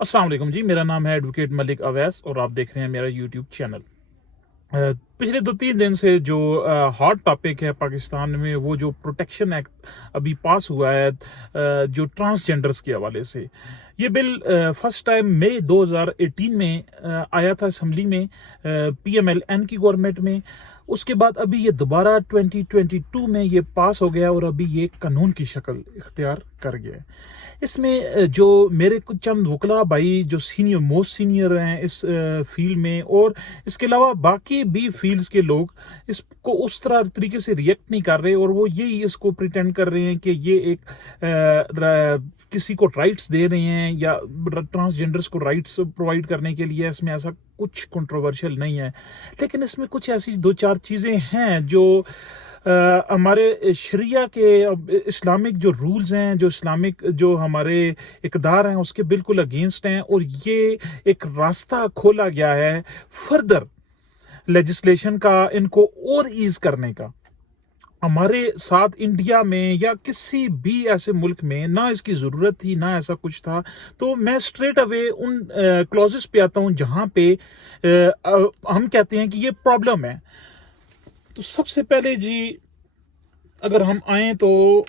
अस्सलाम वालेकुम जी, मेरा नाम है एडवोकेट मलिक अवैस और आप देख रहे हैं मेरा यूट्यूब चैनल। पिछले 2-3 दिन से जो हॉट टॉपिक है पाकिस्तान में, वो जो प्रोटेक्शन एक्ट अभी पास हुआ है जो ट्रांसजेंडर्स के हवाले से। ये बिल फर्स्ट टाइम मई 2018 में आया था असम्बली में, पीएमएल-एन की गवर्नमेंट में। उसके बाद अभी ये दोबारा 2022 में ये पास हो गया और अभी ये कानून की शक्ल इख्तियार कर गया है। इसमें जो मेरे कुछ चंद वकला भाई जो मोस्ट सीनियर हैं इस फील्ड में, और इसके अलावा बाकी भी फील्ड्स के लोग इसको उस तरीके से रिएक्ट नहीं कर रहे, और वो यही इसको प्रिटेंड कर रहे हैं कि ये एक किसी को राइट्स दे रहे हैं या ट्रांसजेंडर्स को राइट्स प्रोवाइड करने के लिए। इसमें ऐसा कुछ कंट्रोवर्शियल नहीं है, लेकिन इसमें कुछ ऐसी 2-4 चीज़ें हैं जो हमारे शरिया के इस्लामिक जो रूल्स हैं, जो इस्लामिक जो हमारे इक़दार हैं, उसके बिल्कुल अगेंस्ट हैं। और ये एक रास्ता खोला गया है फर्दर लेजिस्लेशन का, इनको और ईज़ करने का। हमारे साथ इंडिया में या किसी भी ऐसे मुल्क में ना इसकी ज़रूरत थी, ना ऐसा कुछ था। तो मैं स्ट्रेट अवे उन क्लॉजेस पे आता हूँ जहाँ पे हम कहते हैं कि ये प्रॉब्लम है। तो सबसे पहले जी, अगर हम आए तो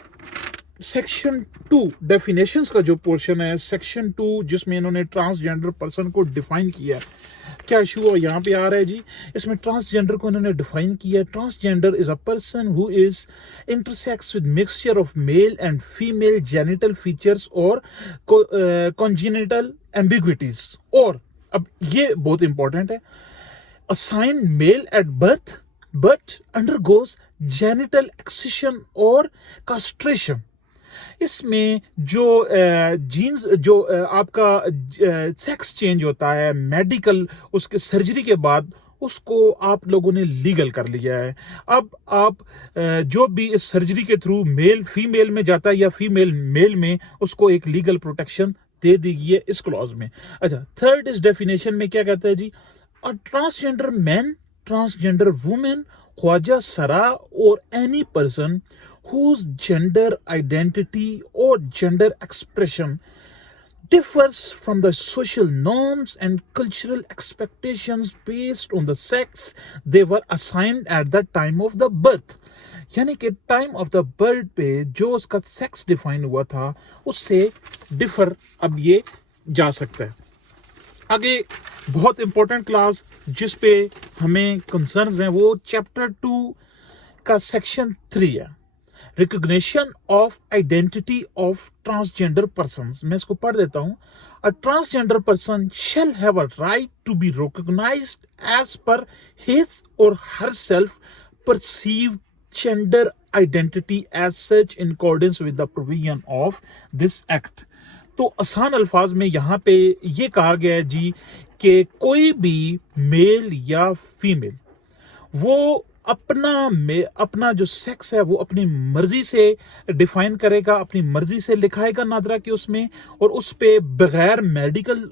सेक्शन 2 डेफिनेशंस का जो पोर्शन है, सेक्शन 2 जिसमें इन्होंने ट्रांसजेंडर पर्सन को डिफाइन किया है। क्या इशू यहाँ पे आ रहा है जी? इसमें ट्रांसजेंडर को इन्होंने डिफाइन किया है। Transgender is a person who is intersex with mixture of male and female genital features और कॉन्जेनिटल एम्बिग्विटीज। और अब ये बहुत इंपॉर्टेंट है, assigned male at birth but undergoes genital excision और castration। इसमें जो जीन्स जो आपका सेक्स चेंज होता है मेडिकल, उसके सर्जरी के बाद उसको आप लोगों ने लीगल कर लिया है। अब आप जो भी इस सर्जरी के थ्रू मेल फीमेल में जाता है या फीमेल मेल में, उसको एक लीगल प्रोटेक्शन दे दी गई है इस क्लॉज में। अच्छा, थर्ड इस डेफिनेशन में क्या कहता है जी? A transgender man, transgender woman, Khwaja सरा, or any person whose gender identity or gender expression differs from the social norms and cultural expectations based on the sex they were assigned at the time of the birth। यानी कि time of the birth पे जो उसका sex define हुआ था उससे differ अब ये जा सकता है। आगे बहुत इंपॉर्टेंट क्लास जिस पे हमें कंसर्न्स हैं, वो चैप्टर 2 का सेक्शन 3 है, recognition of identity of transgender persons. मैं इसको पढ़ देता हूं। A transgender person shall have a right to be recognised as per his और her self perceived gender identity as such in accordance with the provision of this act. तो आसान अल्फाज में यहाँ पे ये कहा गया है जी कि कोई भी मेल या फीमेल वो अपना जो सेक्स है वो अपनी मर्जी से डिफाइन करेगा, अपनी मर्जी से लिखाएगा नादरा के उसमें, और उस पे बगैर मेडिकल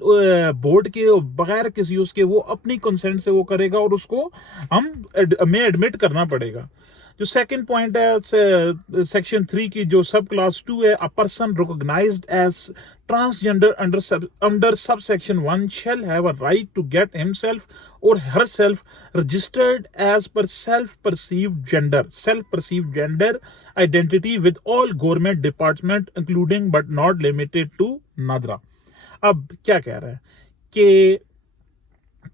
बोर्ड के, बगैर किसी उसके, वो अपनी कंसेंट से वो करेगा और उसको हमें एडमिट करना पड़ेगा। जो सेकंड पॉइंट है सेक्शन 3 की जो सब क्लास 2 है, a person recognised as transgender under sub section 1 shall have a right to get himself or herself registered as per self-perceived gender identity with all government department including but not limited to NADRA। अब क्या कह रहा है कि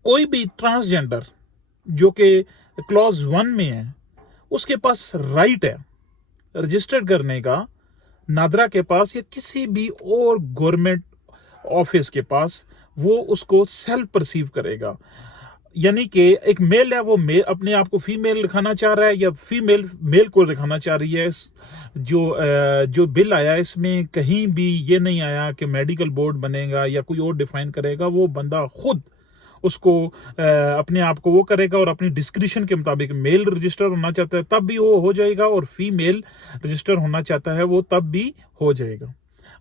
कोई भी transgender जो कि क्लॉज 1 में है, उसके पास राइट है रजिस्टर्ड करने का नादरा के पास या किसी भी और गवर्नमेंट ऑफिस के पास। वो उसको सेल्फ परसीव करेगा, यानी कि एक मेल है, वो मेल अपने आप को फीमेल दिखाना चाह रहा है या फीमेल मेल को दिखाना चाह रही है। जो बिल आया इसमें कहीं भी ये नहीं आया कि मेडिकल बोर्ड बनेगा या कोई और डिफाइन करेगा। वो बंदा खुद उसको अपने आप को वो करेगा और अपनी डिस्क्रिप्शन के मुताबिक मेल रजिस्टर होना चाहता है तब भी वो हो जाएगा, और फीमेल रजिस्टर होना चाहता है वो तब भी हो जाएगा।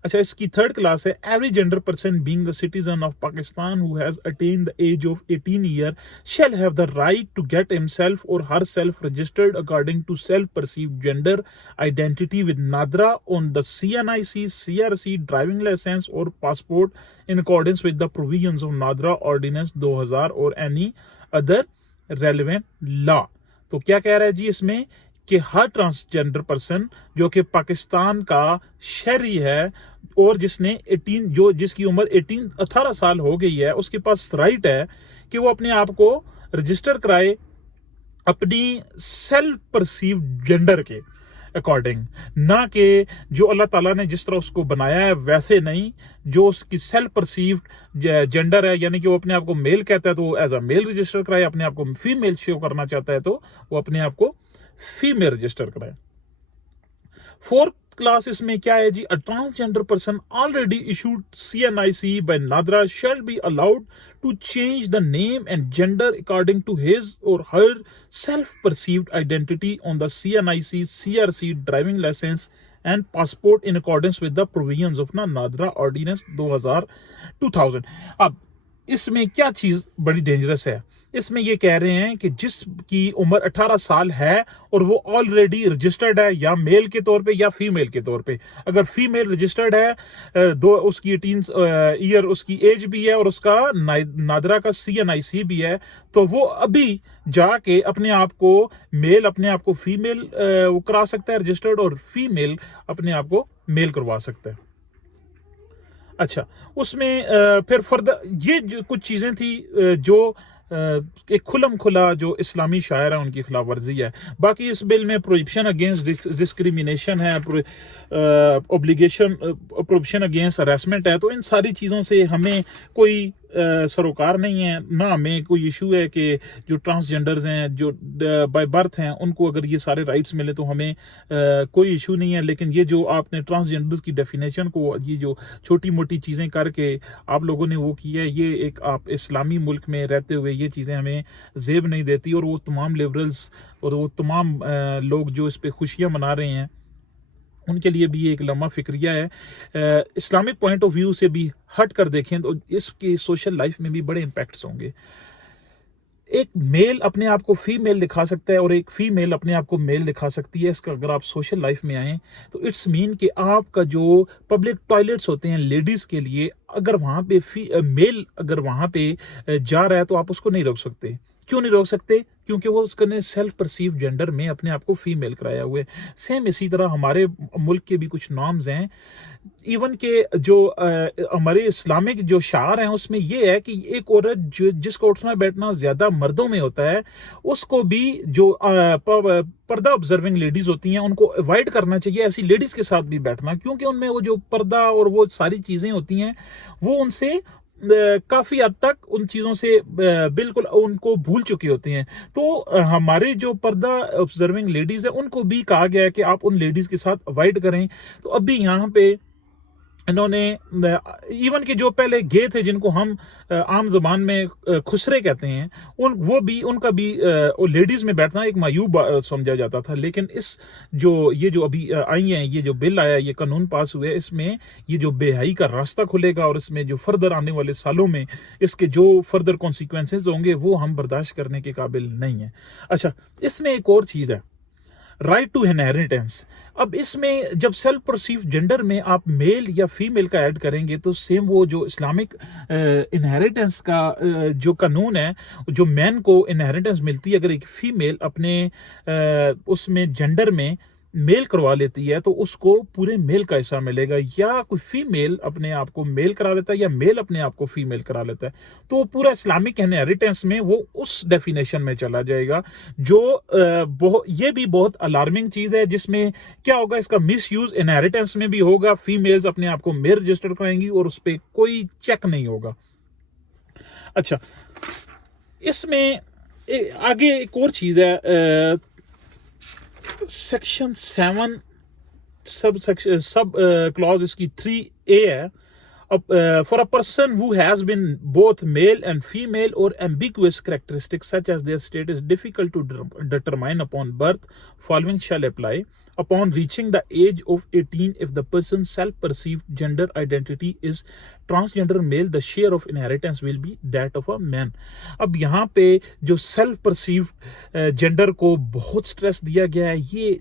अच्छा, इसकी थर्ड क्लास है, every gender person being the citizen of Pakistan who has attained the age of 18 year shall have the right to get himself or herself registered according to self-perceived gender identity with NADRA on the CNIC, CRC, driving license or passport in accordance with the provisions of NADRA Ordinance 2000 or any other relevant law. तो क्या कह रहा है जी इसमें कि हर transgender person जो कि पाकिस्तान का शहरी है और जिसने जिसकी उम्र 18 साल हो गई है, उसके पास राइट है कि वो अपने आप को रजिस्टर कराए अपनी सेल्फ परसीव्ड जेंडर के अकॉर्डिंग, ना कि जो अल्लाह ताला ने जिस तरह उसको बनाया है वैसे नहीं, जो उसकी सेल्फ परसीव्ड जेंडर है, यानी कि वो अपने आप को मेल कहता है तो वो एज अ मेल रजिस्टर कराए, अपने आप को फीमेल शो करना चाहता है तो वो अपने आप को फीमेल रजिस्टर कराए। फोर्थ क्लास इसमें क्या है जी, a transgender person already issued CNIC by NADRA shall be allowed to change the name and gender according to his और her self perceived identity on the CNIC, CRC, driving licence and passport in accordance with the provisions of NADRA ordinance 2000। अब इसमें क्या चीज बड़ी dangerous है, इसमें ये कह रहे हैं कि जिसकी उम्र 18 साल है और वो ऑलरेडी रजिस्टर्ड है या मेल के तौर पे या फीमेल के तौर पे, अगर फीमेल रजिस्टर्ड है उसकी 18 ईयर उसकी एज भी है और उसका नादरा का CNIC भी है, तो वो अभी जाके अपने आप को मेल अपने आप को फीमेल वो करा सकता है रजिस्टर्ड, और फीमेल अपने आप को मेल करवा सकता है। अच्छा, उसमें फिर फर्दर ये कुछ चीजें थी जो एक खुलम खुला जो इस्लामी शायर है उनकी खिलाफ वर्जी है। बाकी इस बिल में प्रोहिबिशन अगेंस्ट डिस्क्रिमिनेशन है, ऑब्लिगेशन प्रोहिबिशन अगेंस्ट हरासमेंट है, तो इन सारी चीज़ों से हमें कोई सरोकार नहीं है, ना हमें कोई इशू है कि जो ट्रांसजेंडर्स हैं जो बाय बर्थ हैं उनको अगर ये सारे राइट्स मिले तो हमें कोई इशू नहीं है। लेकिन ये जो आपने ट्रांसजेंडर्स की डेफिनेशन को ये जो छोटी मोटी चीज़ें करके आप लोगों ने वो किया है, ये एक आप इस्लामी मुल्क में रहते हुए ये चीज़ें हमें जेब नहीं देती। और वो तमाम लिबरल्स और वो तमाम लोग जो इस पर खुशियाँ मना रहे हैं उनके लिए भी एक लम्हा फिक्रिया है। इस्लामिक पॉइंट ऑफ व्यू से भी हट कर देखें तो इसके सोशल लाइफ में भी बड़े इम्पैक्ट्स होंगे। एक मेल अपने आप को फीमेल दिखा सकता है और एक फीमेल अपने आप को मेल दिखा सकती है। इसका अगर आप सोशल लाइफ में आएँ तो इट्स मीन कि आपका जो पब्लिक टॉयलेट्स होते हैं लेडीज़ के लिए, अगर वहाँ पे मेल अगर वहाँ पे जा रहा है तो आप उसको नहीं रोक सकते। क्यों नहीं रोक सकते? क्योंकि वो उसने सेल्फ परसीव जेंडर में अपने आप को फीमेल कराया हुआ है। सेम इसी तरह हमारे मुल्क के भी कुछ नॉर्म्स हैं, इवन के जो हमारे इस्लामिक जो शार हैं उसमें ये है कि एक औरत जिसका उठना बैठना ज्यादा मर्दों में होता है उसको भी जो पर्दा ऑब्जर्विंग लेडीज होती हैं उनको अवॉइड करना चाहिए ऐसी लेडीज के साथ भी बैठना, क्योंकि उनमें वो जो पर्दा और वो सारी चीजें होती हैं वो उनसे काफी हद तक उन चीजों से बिल्कुल उनको भूल चुकी होती हैं। तो हमारे जो पर्दा ऑब्जर्विंग लेडीज है उनको भी कहा गया है कि आप उन लेडीज के साथ अवॉइड करें। तो अभी यहाँ पे इन्होंने इवन के जो पहले गे थे जिनको हम आम जबान में खुसरे कहते हैं उनका भी लेडीज में बैठना एक मायूब समझा जाता था। लेकिन इस ये जो अभी आई है, ये जो बिल आया, ये कानून पास हुआ है, इसमें ये जो बेहयाई का रास्ता खुलेगा और इसमें जो फर्दर आने वाले सालों में इसके जो फर्दर कॉन्सिक्वेंसेज होंगे वो हम बर्दाश्त करने के काबिल नहीं है। अच्छा, इसमें एक और चीज है, राइट टू इनहेरिटेंस। अब इसमें जब सेल्फ परसीव जेंडर में आप मेल या फीमेल का ऐड करेंगे तो सेम वो जो इस्लामिक इनहेरिटेंस का जो कानून है, जो मैन को इनहेरिटेंस मिलती है अगर एक फीमेल अपने उसमें जेंडर में मेल करवा लेती है तो उसको पूरे मेल का हिस्सा मिलेगा, या कोई फीमेल अपने आप को मेल करा लेता है या मेल अपने आप को फीमेल करा लेता है तो पूरा इस्लामिक इनहेरिटेंस में वो उस डेफिनेशन में चला जाएगा। जो ये भी बहुत अलार्मिंग चीज है, जिसमें क्या होगा, इसका मिस यूज इनहेरिटेंस में भी होगा। फीमेल्स अपने आप को मेल रजिस्टर कराएंगी और उस पर कोई चेक नहीं होगा। अच्छा, इसमें आगे एक और चीज है, सेक्शन 7 सब क्लॉज इसकी 3A है। For a person who has been both male and female or ambiguous characteristics such as their state is difficult to determine upon birth, following shall apply. upon reaching the age of 18 if the person's self-perceived gender identity is transgender male, the share of inheritance will be that of a man. अब यहाँ पे जो self perceived gender को बहुत stress दिया गया है, ये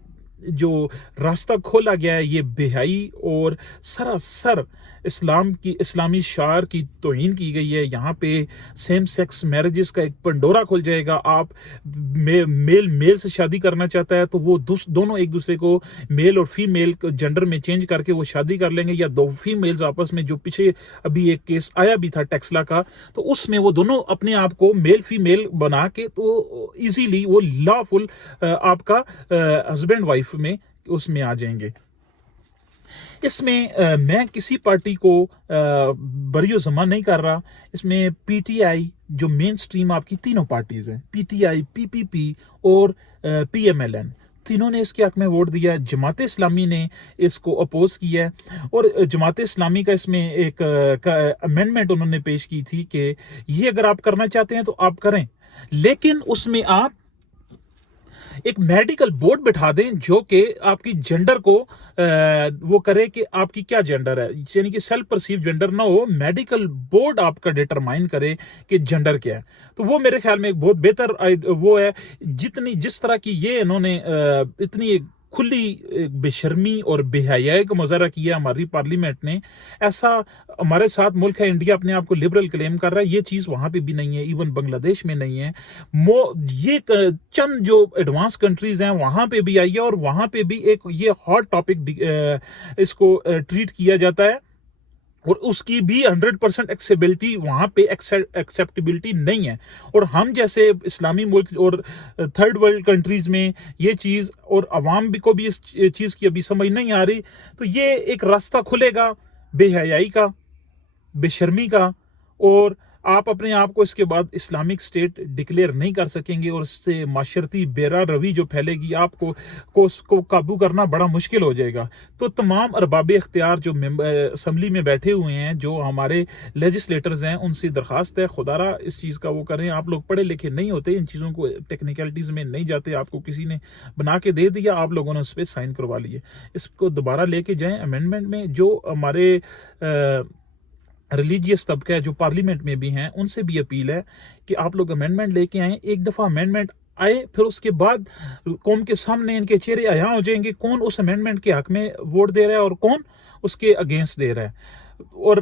जो रास्ता खोला गया है, ये बेहयाई और सरासर इस्लामी शार की तौहीन की गई है। यहाँ पे सेम सेक्स मैरिजेस का एक पंडोरा खुल जाएगा। आप मेल से शादी करना चाहता है तो वो दोनों एक दूसरे को मेल और फीमेल जेंडर में चेंज करके वो शादी कर लेंगे, या दो फीमेल्स आपस में, जो पीछे अभी एक केस आया भी था टेक्सला का, तो उसमें वो दोनों अपने आप को मेल फीमेल बना के तो इजीली वो लॉफुल आपका हस्बैंड वाइफ में उसमें आ जाएंगे। इसमें मैं किसी पार्टी को बरियो जमा नहीं कर रहा। इसमें पीटीआई जो मेन स्ट्रीम आपकी तीनों पार्टीज हैं, पीटीआई, पीपीपी और पीएमएलएन, तीनों ने इसके हक में वोट दिया। जमात इस्लामी ने इसको अपोज किया है और जमात इस्लामी का इसमें एक अमेंडमेंट उन्होंने पेश की थी कि ये अगर आप करना चाहते हैं तो आप करें, लेकिन उसमें आप एक मेडिकल बोर्ड बिठा दें जो कि आपकी जेंडर को वो करे कि आपकी क्या जेंडर है, यानी कि सेल्फ परसीव जेंडर ना हो, मेडिकल बोर्ड आपका डिटरमाइन करे कि जेंडर क्या है। तो वो मेरे ख्याल में एक बहुत बेहतर वो है। जिस तरह की ये इन्होंने इतनी खुली बेशर्मी और बेहयाई का मुजाहरा किया हमारी पार्लियामेंट ने, ऐसा हमारे साथ मुल्क है इंडिया अपने आप को लिबरल क्लेम कर रहा है, ये चीज वहां पे भी नहीं है, इवन बांग्लादेश में नहीं है। ये चंद जो एडवांस कंट्रीज हैं वहां पे भी आई है और वहां पे भी एक ये हॉट टॉपिक इसको ट्रीट किया जाता है और उसकी भी 100% एक्सेबिलिटी वहां पे एक्सेप्टेबिलिटी नहीं है। और हम जैसे इस्लामी मुल्क और थर्ड वर्ल्ड कंट्रीज में ये चीज और अवाम को भी इस चीज की अभी समझ नहीं आ रही, तो ये एक रास्ता खुलेगा बेहयाई का, बेशर्मी का, और आप अपने आप को इसके बाद इस्लामिक स्टेट डिक्लेयर नहीं कर सकेंगे और इससे माशरती बेरा रवी जो फैलेगी, आपको काबू करना बड़ा मुश्किल हो जाएगा। तो तमाम अरबाब इख्तियार जो असम्बली में बैठे हुए हैं, जो हमारे लेजिस्लेटर्स हैं, उनसे दरखास्त है खुदारा इस चीज़ का वो करें। आप लोग पढ़े लिखे नहीं होते, इन चीज़ों को टेक्निकलिटीज़ में नहीं जाते, आपको किसी ने बना के दे दिया, आप लोगों ने उस पर साइन करवा लिए। इसको दोबारा लेके जाएं अमेंडमेंट में। जो हमारे रिलीजियस तबका है जो पार्लियामेंट में भी हैं, उनसे भी अपील है कि आप लोग अमेंडमेंट लेके आए। एक दफ़ा अमेंडमेंट आए, फिर उसके बाद कौम के सामने इनके चेहरे अया हो जाएंगे कौन उस अमेंडमेंट के हक में वोट दे रहा है और कौन उसके अगेंस्ट दे रहा है। और